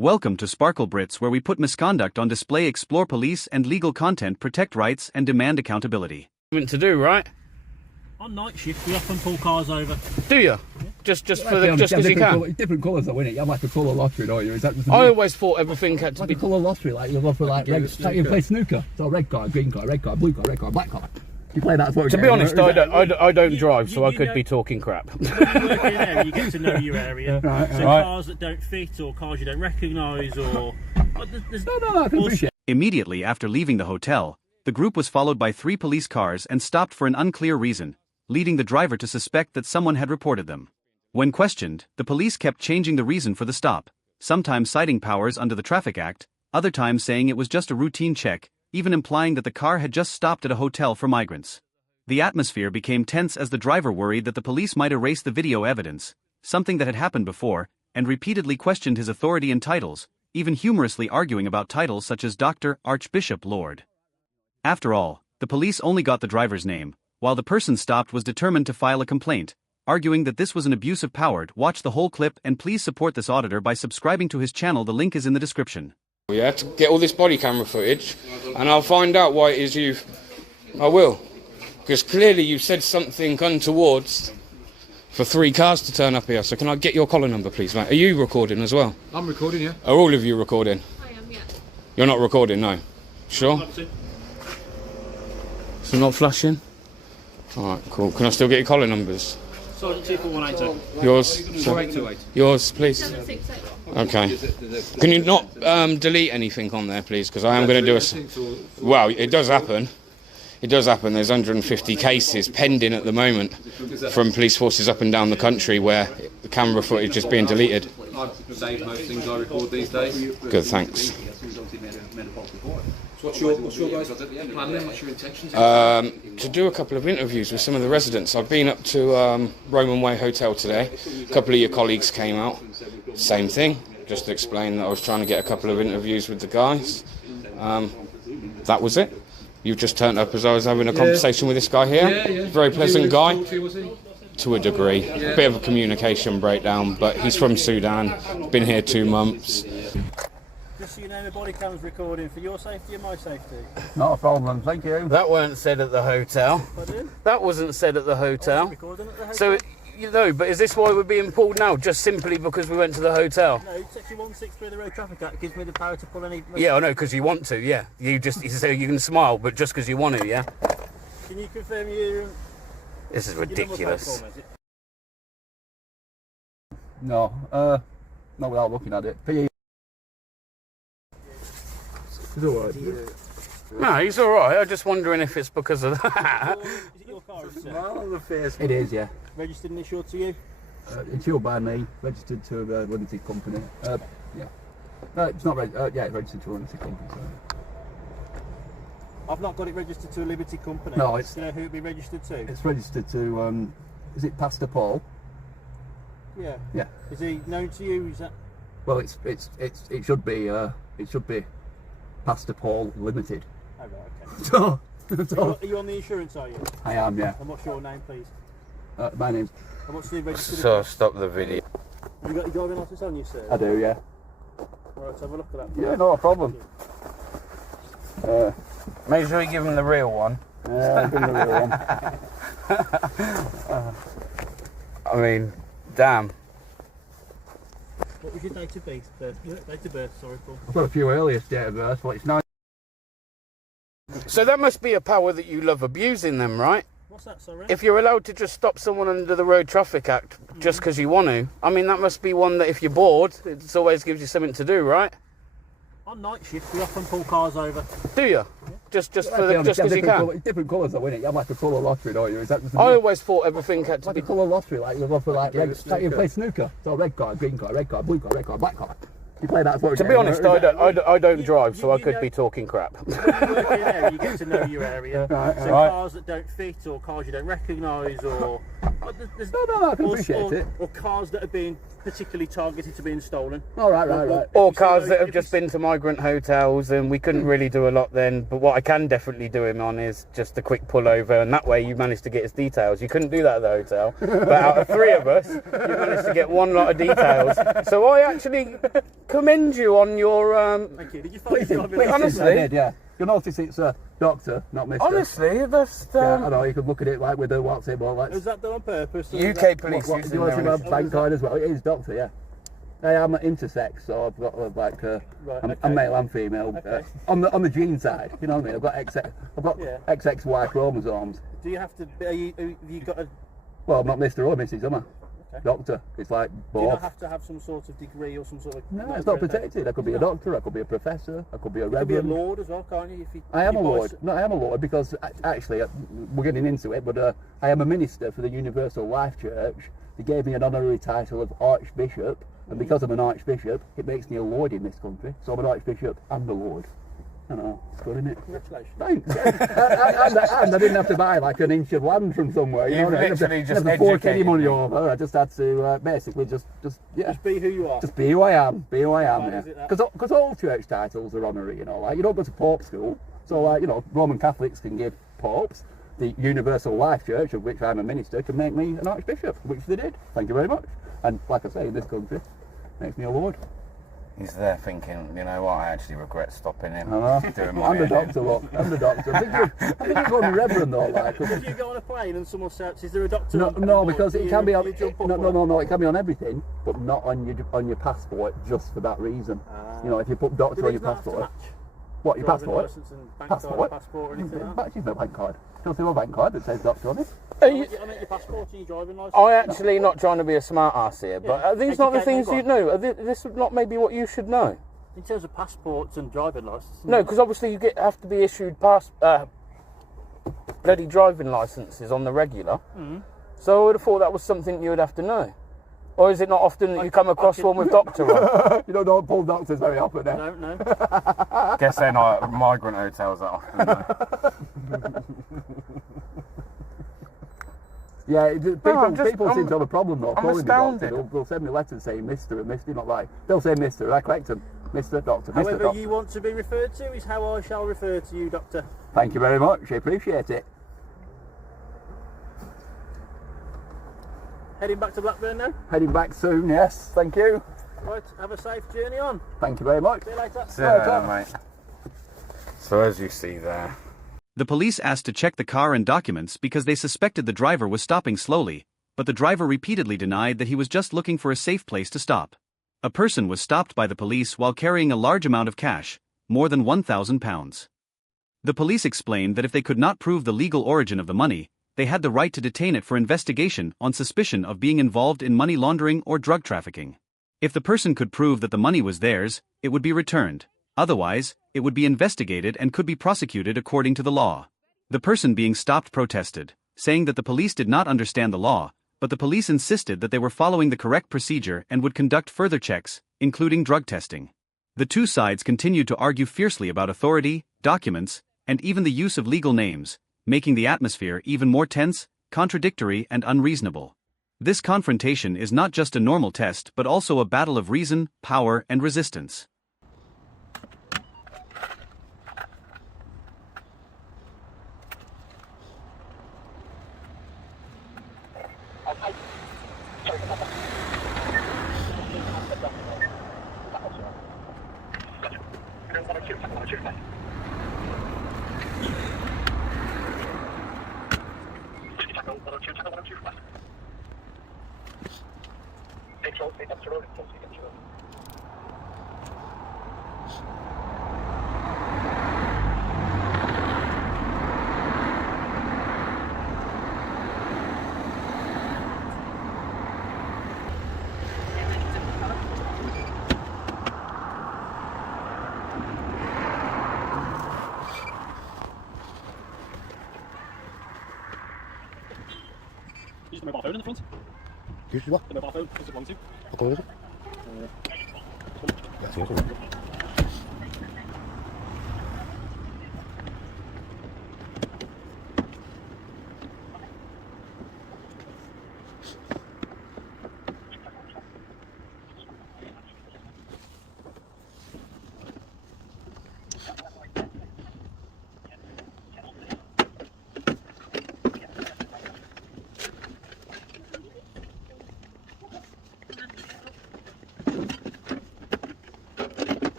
Welcome to Sparklebritts, where we put misconduct on display, explore police and legal content, protect rights and demand accountability. To do, right? On night shift, we often pull cars over. Do you? Yeah. Just because you can? Different colours though, innit? You have like a colour lottery, don't you? Is that I always thought everything had to like be... a colour lottery, like you go for like red, like you play snooker. So red card, green card, red card, blue card, red card, black card. You play that as well. To be honest, I don't drive, so I could be talking crap. When you work in an area, you get to know your area. So cars that don't fit, or cars you don't recognise, or... No, I can appreciate. Immediately after leaving the hotel, the group was followed by 3 police cars and stopped for an unclear reason, leading the driver to suspect that someone had reported them. When questioned, the police kept changing the reason for the stop, sometimes citing powers under the Traffic Act, other times saying it was just a routine check, even implying that the car had just stopped at a hotel for migrants. The atmosphere became tense as the driver worried that the police might erase the video evidence, something that had happened before, and repeatedly questioned his authority and titles, even humorously arguing about titles such as Dr., Archbishop, Lord. After all, the police only got the driver's name, while the person stopped was determined to file a complaint, arguing that this was an abuse of power. Watch the whole clip and please support this auditor by subscribing to his channel. The link is in the description. Yeah, to get all this body camera footage, and I'll find out why it is you've... I will. Because clearly you said something untowards for 3 cars to turn up here. So can I get your collar number, please, mate? Are you recording as well? I'm recording, yeah. Are all of you recording? I am, yeah. You're not recording, no? Sure? So not flashing? Alright, cool. Can I still get your collar numbers? Sergeant 24180. Yours? 4828. Yours, please. 768. Okay. Can you not delete anything on there, please? Because I am going to do a... Well, it does happen. It does happen. There's 150 cases pending at the moment from police forces up and down the country where the camera footage is being deleted. I save most things I record these days. Good, thanks. What's your guys' plan then? What's your intentions? To do a couple of interviews with some of the residents. I've been up to Roman Way Hotel today. A couple of your colleagues came out. Same thing. Just to explain that I was trying to get a couple of interviews with the guys. That was it. You've just turned up as I was having a conversation with this guy here. Yeah. Very pleasant guy. Was he? To a degree. A bit of a communication breakdown, but he's from Sudan. Been here 2 months. Just so you know, the body cam's recording for your safety and my safety. Not a problem, thank you. That weren't said at the hotel. Pardon? That wasn't said at the hotel. Recording at the hotel. So, you know, but is this why we're being pulled now? Just simply because we went to the hotel? No, section 163 of the Road Traffic Act gives me the power to pull any... Yeah, I know, because you want to, yeah. So you can smile, but just because you want to, yeah? Can you confirm your... This is ridiculous. No, not without looking at it. PE. It's alright. No, he's alright. I'm just wondering if it's because of that. Is it your car? Is it? It is, yeah. Registered and insured to you? Insured by me, registered to a limited company. Yeah. It's not registered. Yeah, it's registered to a limited company. So. I've not got it registered to a limited company. No, it's... Do you know who it'd be registered to? It's registered to, is it Pastor Paul? Yeah. Yeah. Is he known to you? Is that... Well, it should be Pastor Paul Limited. Oh, right, okay. So, Are you on the insurance, are you? I am, yeah. And what's your name, please? My name's... And what's the registered... So stop the video. Have you got your driving licence on you, sir? I do, yeah. Right, let's have a look at that. Yeah, not a problem. Make sure you give him the real one. Yeah, give me the real one. I mean, damn. What was your date of birth? Date of birth, sorry, Paul. I've got a few earliest date of birth, but it's nice. So that must be a power that you love abusing them, right? What's that, sorry? If you're allowed to just stop someone under the Road Traffic Act just because you want to, I mean, that must be one that if you're bored, it always gives you something to do, right? On night shift, we often pull cars over. Do you? Just because you can? Different colours though, innit? You have like a colour lottery, don't you? Is that I always thought everything had to like be... a colour lottery, like you go for like red, like you play snooker. So red card, green card, red card, blue card, red card, black card. You play that as well. To be honest, I don't drive, so I could be talking crap. When you work in an area, you get to know your area. So cars that don't fit, or cars you don't recognise, or... No, I can appreciate it. Or cars that are being particularly targeted to being stolen. All right. Or cars that have just been to migrant hotels, and we couldn't really do a lot then. But what I can definitely do him on is just a quick pullover, and that way you managed to get his details. You couldn't do that at the hotel, but out of 3 of us, you managed to get one lot of details. So I actually commend you on your. Thank you. Did you find honestly, I did, yeah. You'll notice it's a doctor, not Mr. Honestly, that's. Yeah, I know, you could look at it like with a what's it, well, Was that done on purpose? UK police. do you want to see my bank card as well? It is doctor, yeah. I am intersex, so I've got like I'm male and female. Okay. On the gene side, you know what I mean. I've got XXY chromosomes. Do you have to? Have you got a? Well, I'm not Mr. or Mrs. am I? Okay. Doctor. It's like both. Do you not have to have some sort of degree or some sort of? No, it's not protected. I could be a doctor. I could be a professor. I could be a You could be a reverend. lord as well, can't you? I am a lord. No, I am a lord because actually we're getting into it, but I am a minister for the Universal Life Church. They gave me an honorary title of Archbishop, and because I'm an Archbishop, it makes me a lord in this country. So I'm an Archbishop and a lord. I know, it's good, isn't it? Congratulations. Thanks. and I didn't have to buy like an inch of land from somewhere. You know, I didn't have to fork any money over. I just had to basically just be who you are. Just be who I am. Be who I am. Why Yeah. is it that? Because all church titles are honorary. You know, like you don't go to Pope school, so like you know, Roman Catholics can give popes. The Universal Life Church, of which I'm a minister, can make me an archbishop, which they did. Thank you very much. And like I say, in this country, makes me a lord. He's there thinking, you know what, I actually regret stopping him. Doing my I'm the doctor, look. I'm the doctor. I think it's one reverend though, like. If you go on a plane and someone shouts, "Is there a doctor?" No, because it can be on. You jump up No, it can be on everything, but not on your passport, just for that reason. You know, if you put doctor on your passport. What, your passport? Passport or anything like that? Actually, no bank card. Don't see my bank card that says doctor on it. I meant your passport and your driving licence. I actually not trying to be a smart ass here, but are these not the Educate me, things go you on. know? Are this not maybe what you should know? In terms of passports and driving licences. No, because obviously you have to be issued bloody driving licences on the regular. So I would have thought that was something you would have to know. Or is it not often that you come across one with doctor on? You don't pull doctors very often, eh? I don't know. Guess they're not at migrant hotels that often. Yeah, people I'm seem to have a problem though. I'm Calling me doctor. astounded. They'll send me letters saying Mr. and Mr. Not like they'll say Mr. And I correct them, Mr. Doctor, Mr. However Doctor. you want to be referred to is how I shall refer to you, Doctor. Thank you very much. I appreciate it. Heading back to Blackburn now. Heading back soon. Yes, thank you. Right, have a safe journey on. Thank you very much. See you later. See you later, mate. So as you see there, The police asked to check the car and documents because they suspected the driver was stopping slowly, but the driver repeatedly denied that he was just looking for a safe place to stop. A person was stopped by the police while carrying a large amount of cash, more than £1,000. The police explained that if they could not prove the legal origin of the money, they had the right to detain it for investigation on suspicion of being involved in money laundering or drug trafficking. If the person could prove that the money was theirs, it would be returned. Otherwise, it would be investigated and could be prosecuted according to the law. The person being stopped protested, saying that the police did not understand the law, but the police insisted that they were following the correct procedure and would conduct further checks, including drug testing. The two sides continued to argue fiercely about authority, documents, and even the use of legal names, making the atmosphere even more tense, contradictory, and unreasonable. This confrontation is not just a normal test but also a battle of reason, power, and resistance. Use the mobile phone in the front. Use what? The mobile phone. What's it belong to? What colour is it? Yeah, seriously.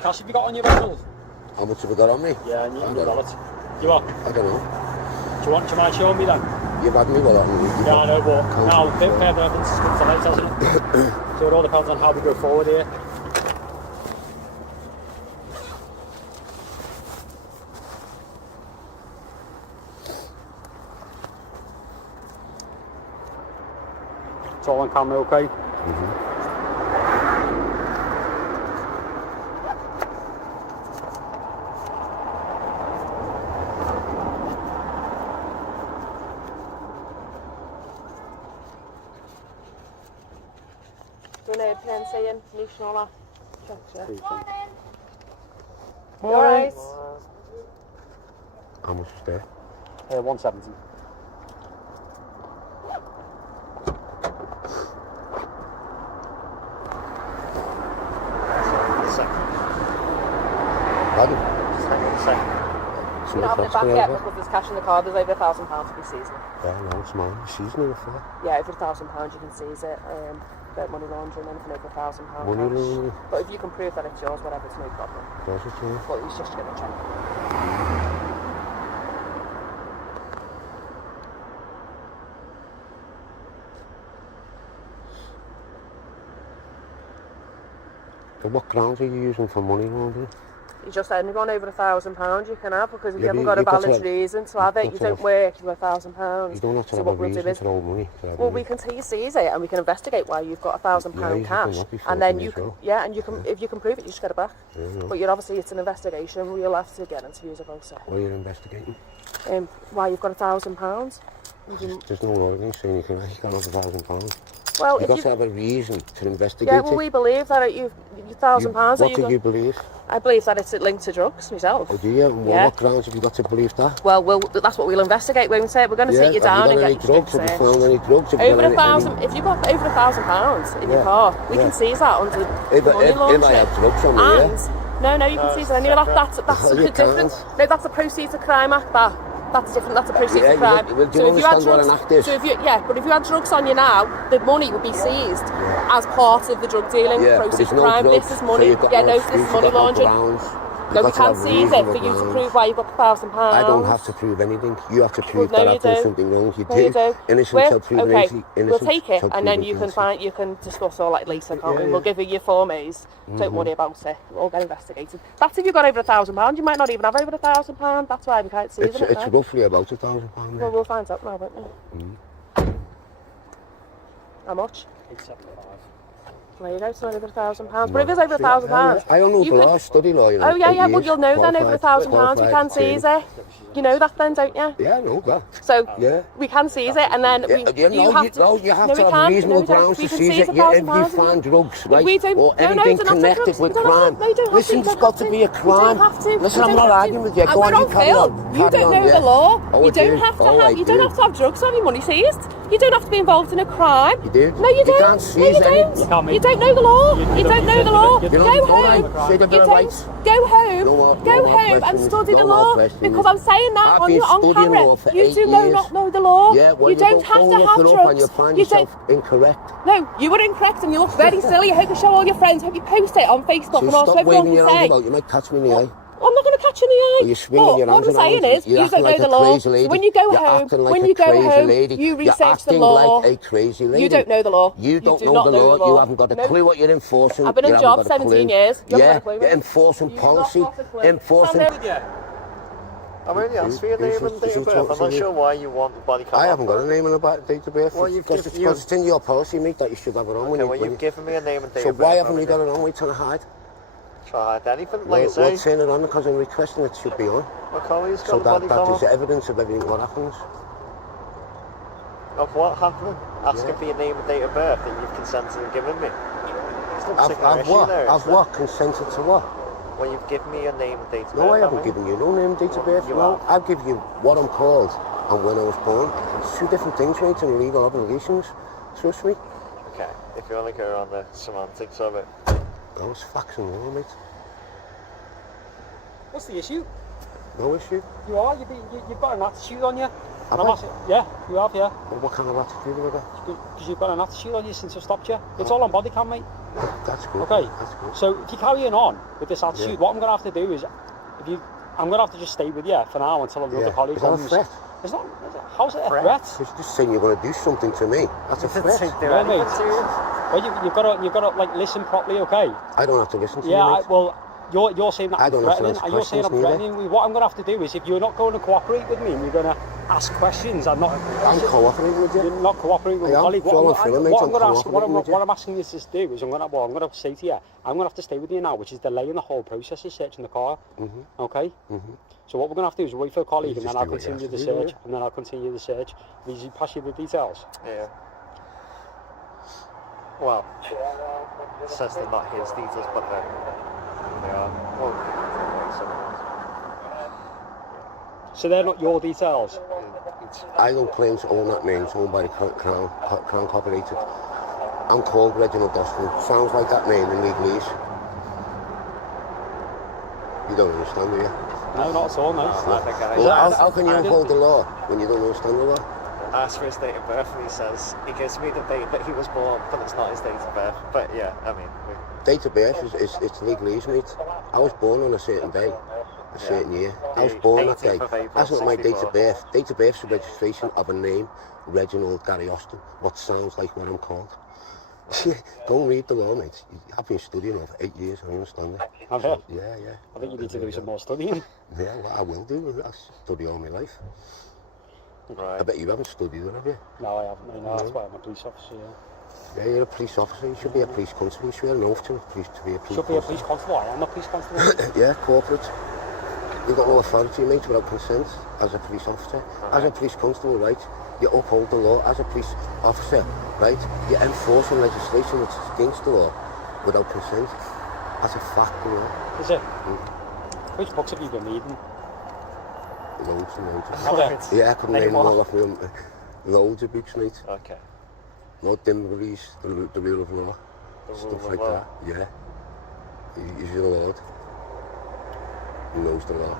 much cash have you got on your vessels? How much have I got on me? Yeah, and your wallet. You what? I don't know. Do you mind showing me then? You've had me wallet on me. Yeah, I know, but now a bit further evidence has come to light, hasn't it? So it all depends on how we go forward here. It's all on camera, okay? Do you know PNC and niche and all that? Morning. You alright? How much is there? 170. Pardon? Just hang on a second. You're not having it back yet because there's cash in the car. There's over £1,000 to be seized. Yeah, no, it's mine. Seizing it for. Yeah, over £1,000 you can seize it. Don't money laundering, anything over £1,000. Money laundering? But if you can prove that it's yours, whatever, it's no problem. Does it, yeah? But he's just going to check. But what grounds are you using for money laundering? You just anyone over £1,000 you can have because if you Yeah, haven't but got a you've got valid to- reason to have it, you got to don't have- work, you've got £1,000. You don't have to So have what a we'll do reason is, to hold money. To have well, money. we can seize it and we can investigate why you've got £1,000 Yeah, you can cash, not be and then faulty you as can, well. yeah, and you can, if you can prove it, you just get it back. Yeah, no. But you're obviously it's an investigation. We'll have to get interviews about it. What are you investigating? Why you've got £1,000? There's no ordinance saying you can't have £1,000. Well, You've if got you, to have a reason to investigate yeah, well, it. we believe that you £1,000. What do you believe? I believe that it's linked to drugs myself. Oh, do you? And Yeah. what grounds have you got to believe that? Well, that's what we'll investigate. We're going to take you down and have get you you got any drugs? Have you searched. found any drugs? Have you Over got any- £1,000. If you've got over £1,000 in your Yeah, car, we yeah. can seize that under If money I laundering. have drugs on me, yeah. No, you can seize it anyway. That's Oh, you different. can't. No, that's a Proceeds of Crime Act. That's different. That's a Proceeds Yeah, of Crime. do you understand what an act is? So if you, yeah, but if you had drugs on you now, the money would be seized as part of the drug dealing. Yeah, but Proceeds there's of no crime. drugs, This is so money. you've got Yeah, no no, excuse, this is you've money got no laundering. grounds. No, we You've got to can't have seize it for reasonable you to grounds. prove why you've got £1,000. I don't have to prove anything. You have to prove no, that you I've done don't. something wrong. You No, you do. don't. Innocent shall prove Okay, innocent. we'll take it shall and then prove you can innocent. you can discuss all that later, can't we? Yeah, We'll yeah. give you your Form A's. Don't worry about it. We'll all get investigated. That's if you've got over £1,000. You might not even have over £1,000. That's why we can't seize it. It's roughly about £1,000. Well, we'll find out now, won't we? How much? 875. There you go, it's over £1,000. But if it's over £1,000, I don't know you the could- law, study law, you know. Oh yeah, 8 yeah. Well, years, you'll know then over £1,000 you can seize it. You know that then, don't you? Yeah, I know that. So Yeah. we can seize it, and then Yeah, you no, have you to. have no, to we have can't. reasonable No, we don't. grounds We to can seize it. £1,000 If you if find drugs, right, we don't. or No, anything it's not connected drugs. with You don't have crime, to- no, you don't have listen, to. it's You don't got to have be a to. crime. You don't have to. Listen, You I'm don't not have to. arguing with you. Go We're on, you on carry film. on. You Carry don't on, know yeah. the law. Oh, I You don't do. have to Oh, I have. You don't do. have to have drugs to have your money seized. You don't have to be involved in a crime. You do. No, you You don't. can't No, seize you any- don't. You don't know the law. You don't know the law. You Go don't home. Say the Bill of Rights. Go home. No more Go home and questions. study the No more law. questions. Because I'm saying that I've on been your on studying camera. law for You 8 do years. not know the law. Yeah, well, you don't have to look have it up and drugs. you'll find You don't. yourself incorrect. No, you were incorrect and you look very silly. I hope you show all your friends. I hope you post it on Facebook So and also stop everyone waving can your arms say. about. You might catch me in the eye. I'm not going to catch you in the eye. Well, you're swinging But your what arms I'm saying around. is, You're you acting don't know like the a law. crazy lady. When you go You're home, acting like when a you go crazy home, lady. you You're research the acting law. like a crazy lady. You don't know the law. You don't do know not the law. You law. haven't got a No. clue what you're enforcing. I've been in You the job haven't got a 17 clue. years. You haven't Yeah, got a clue, you're really. enforcing You've policy. not got a clue. Enforcing. Stand there. I'm only asked for your name and date of birth. I'm not sure why you want the body cam. I haven't got a name and a date of birth. Well, you've because given- it's in your policy, mate, that you should have it on. Okay, well, you've given me a name and date So of birth. why haven't we got it on? We're trying to hide. Try to hide anything, No, like I we'll say. turn it on because I'm requesting it should be on. My colleague's So got the body that cam is evidence of everything what happens. of what happened. Asking for your name and date of birth that you've consented and given me. It's not a particular I've issue what? there, is I've there? what? Consented to what? Well, you've given me your name and date of birth. No, I haven't haven't you? given you no name, date of birth. You No, have. I've given you what I'm called and when I was born. It's two different things, mate, and legal obligations. Trust me. Okay, if you want to go on the semantics of it. No, it's facts and law, mate. What's the issue? No issue. You are. You've got an attitude on you. Have And I'm I? asking- yeah, you have, yeah. Well, what kind of attitude have I got? Because you've got an attitude on you since I stopped you. It's all on body cam, mate. That's good. Okay. That's good. So if you're carrying on with this attitude, what I'm going to have to do is, I'm going to have to just stay with you for now until another colleague comes. Is that a threat? It's not. How's it a threat? It's just saying you're going to do something to me. That's a threat. Yeah, mate. Well, you've got to like listen properly, okay? I don't have to listen to you, Yeah, mate. well, you're saying that I I'm don't have to threatening. answer You're saying I'm questions threatening. What I'm going to have to do is, if you're not going to cooperate with me and you're going to ask questions, I'm cooperating with you. You're not cooperating with I my am. colleague. What I'm What I'm asking you to do is, I'm going to say to you, I'm going to have to stay with you now, which is delaying the whole process of searching the car. Okay. So what we're going to have to do is wait for a colleague, and then I'll continue the search, and then I'll continue the search. Will you pass you the details? Yeah. Well, it says they're not his details, but they are. Well, so they're not your details? I don't claim to own that name. It's owned by the Crown Corporated. I'm called Reginald Dostin. Sounds like that name in legalese. You don't understand, do you? No, not at all, no. Well, how can you uphold the law when you don't understand the law? Ask for his date of birth, and he says he gives me the date that he was born, but it's not his date of birth. But yeah, I mean, date of birth is it's legalese, mate. I was born on a certain day, a certain year. I was born that day. That's not my date of birth. Date of birth is a registration of a name, Reginald Gary Austin. What sounds like what I'm called. Don't read the law, mate. I've been studying over 8 years. I understand it. Have you? Yeah. I think you need to do some more studying. Yeah, well, I will do. I study all my life. Right. I bet you haven't studied it, have you? No, I haven't. No, that's why I'm a police officer, Yeah, you're a police officer. You should be a police constable. You should be an oath to be a police Should be a police constable. I am a police constable. Yeah, corporate. You've got no authority, mate, without consent as a police officer. As a police constable, right, you uphold the law. As a police officer, right, you enforce legislation which is against the law without consent. That's a fact, you know. Is it? Which books have you been reading? Loads and loads. Have you? Yeah, I couldn't name them all off me. Loads of books, mate. Okay. Lord Dimberly's the Rule of Law. Stuff like that, yeah. He's your Lord. He knows the law.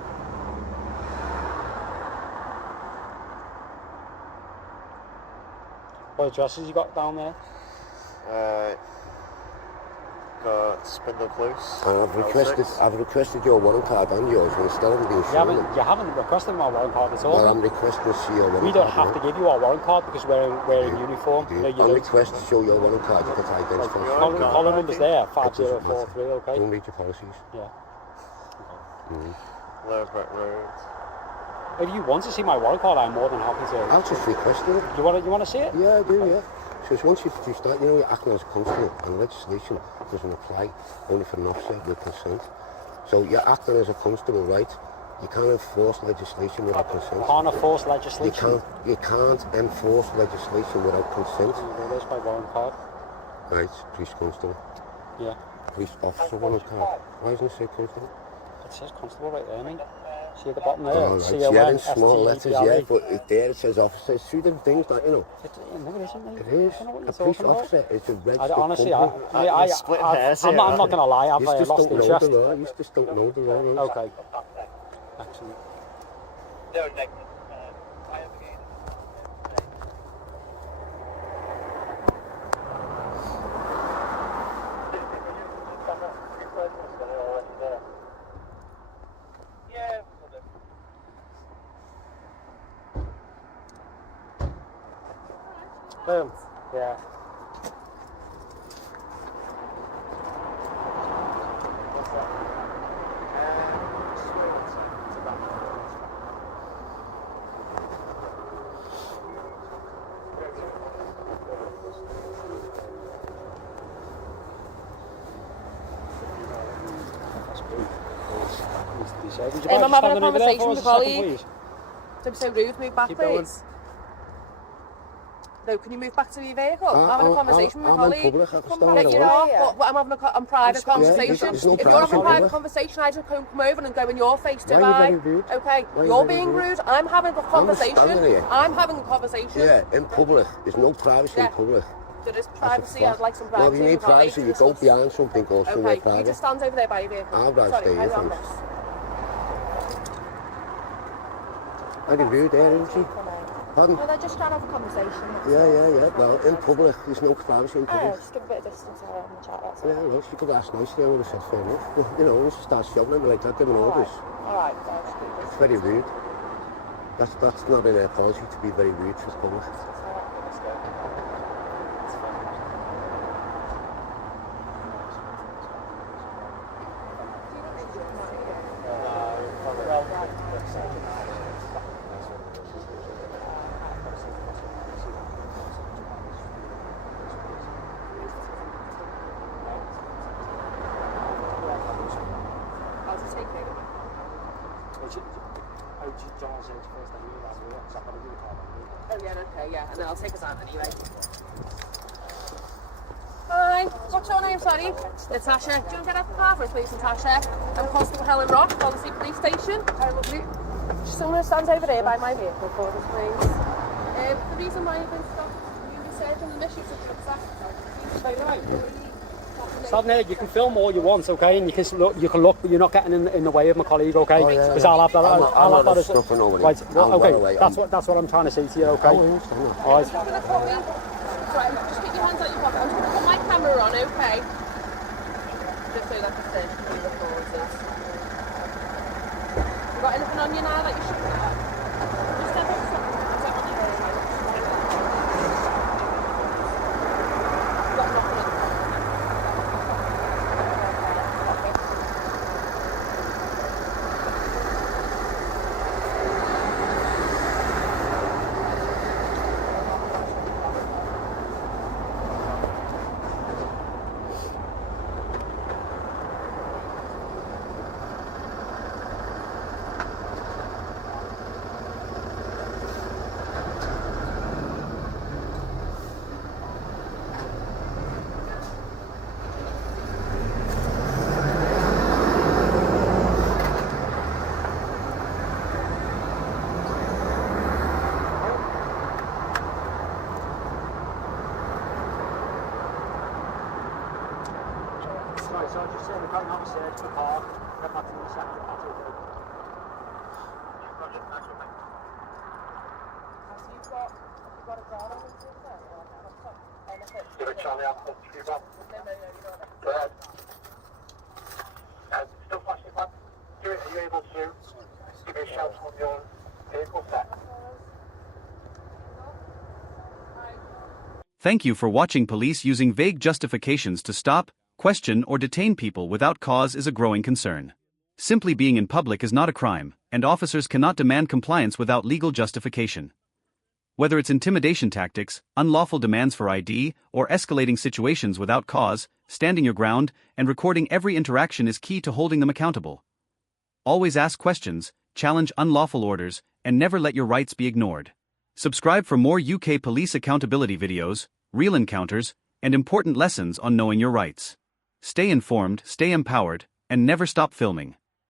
What addresses you got down there? Got Spindle Close. And I've requested your warrant card and yours, and still haven't been shown them. You haven't requested my warrant card at all. Well, I'm requesting to see your warrant card. We don't have to give you our warrant card because we're in uniform. You do. I'm requesting to show your warrant card. You can identify. Column number's there, 5043, okay? Don't read your policies. Yeah. Lower Brick Road. If you want to see my warrant card, I'm more than happy to. I'll just request it. You want to see it? Yeah, I do, yeah. So it's once you produce that, you know, you're acting as a constable, and legislation doesn't apply only for an officer with consent. So you're acting as a constable, right? You can't enforce legislation without consent. Can't enforce legislation? You can't enforce legislation without consent. There's my warrant card. Right, police constable. Yeah. Police officer warrant card. Why doesn't it say constable? It says constable right there, mate. See at the bottom there? Oh, right. Yeah, in small letters, yeah, but there it says officer. It's two different things, that, you know. No, it isn't, mate. It is. A police officer is a registered honestly, company. I'm not going to lie, I've lost interest. You just don't know the law. Okay. Excellent. Boom. Yeah. I'm having a conversation with a colleague. Don't be so rude, move back, please. No, can you move back to your vehicle? I'm having a conversation with a colleague. I'm in public, I can stand Yeah, but I'm having a private conversation. There's no If you're having a private privacy. conversation, I just come over and go in your face, do Why are I? you very rude? Okay, Why are you you're very being rude? rude. I'm having a conversation. standing here. I'm having a conversation. Yeah, in public. There's no privacy in public. There is That's a privacy. fact. I'd like some Well, privacy. if you need We've got privacy, you later go discuss. behind something or somewhere Okay, you private. just stand over there by your vehicle. I'll rather Sorry, stay here carry on, first. miss. Very rude there, isn't she? Pardon? Well, they're just trying to have a conversation. Yeah. Well, in public, there's no privacy in public. Just give a bit of distance on the chat, that's all. Yeah, well, she could ask nicely, I would have said fair enough. But, you know, when she starts shouting at me like that, giving orders. Alright, well, just do this. It's very rude. That's not in her policy to be very rude to the public. And then I'll take us out anyway. Hi, what's your name, sorry? Natasha. Do you want to get out the car for us, please, Natasha? I'm Constable Helen Rock, Wallasey Police Station. Hi, lovely. Someone stands over there by my vehicle for us, please. The reason why you've been stopped, you'll be searching the mission to Stop there, you can film all you want, okay? And you can look, but you're not getting in the way of my colleague, okay? Because I'll have that. I'll have that as stuff and all right. Well, okay, away. that's what I'm trying to say to you, okay? I understand that. All right. Right, just keep your hands out your pocket. I'm just going to put my camera on, okay? Just so that the station can be recorded. You got anything on you now that you shouldn't have? Just step up, step on your head. You got nothing on. So I just said we're going upstairs to the car, get back to the second, that's okay. You've got a guard on the there? Give it Charlie up, you got. No, you don't. Go ahead. Still flashing back. Are you able to give me a shout on your vehicle set? Thank you for watching. Police using vague justifications to stop, question or detain people without cause is a growing concern. Simply being in public is not a crime, and officers cannot demand compliance without legal justification. Whether it's intimidation tactics, unlawful demands for ID, or escalating situations without cause, standing your ground and recording every interaction is key to holding them accountable. Always ask questions, challenge unlawful orders, and never let your rights be ignored. Subscribe for more UK police accountability videos, real encounters, and important lessons on knowing your rights. Stay informed, stay empowered, and never stop filming.